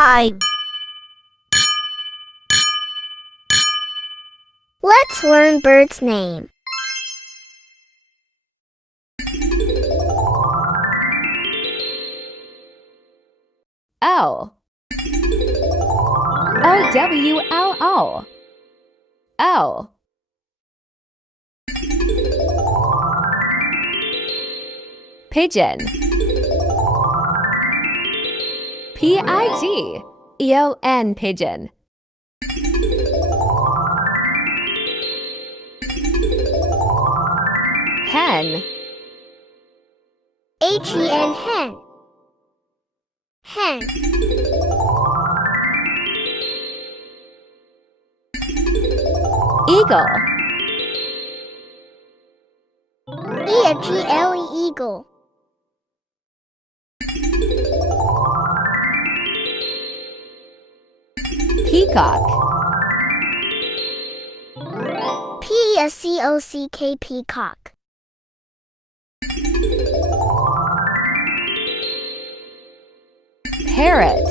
time. Let's learn bird's name. Owl. O-W-L-O. Owl. Pigeon. P-I-G-E-O-N, pigeon. Hen. H-E-N, hen. Hen. Eagle. E-G-L-E, eagle. Peacock. P-E-C-O-C-K, peacock. Parrot.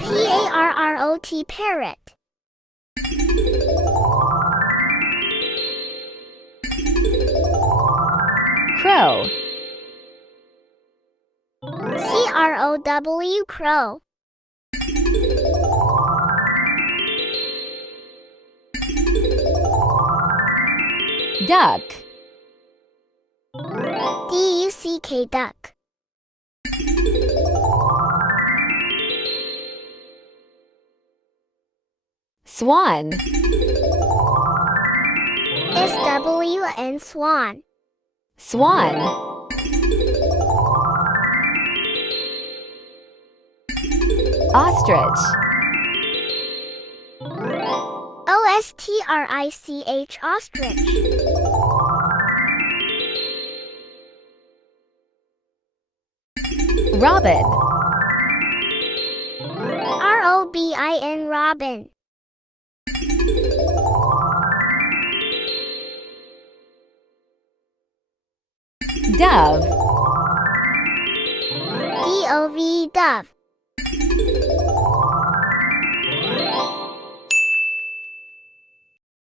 P-A-R-R-O-T, parrot. Crow. C-R-O-W, crow. Duck. D-U-C-K, duck. Swan. S-W-N, swan. Swan. Ostrich. O-S-T-R-I-C-H, ostrich. Robin. R-O-B-I-N, robin. Dove. D-O-V, dove.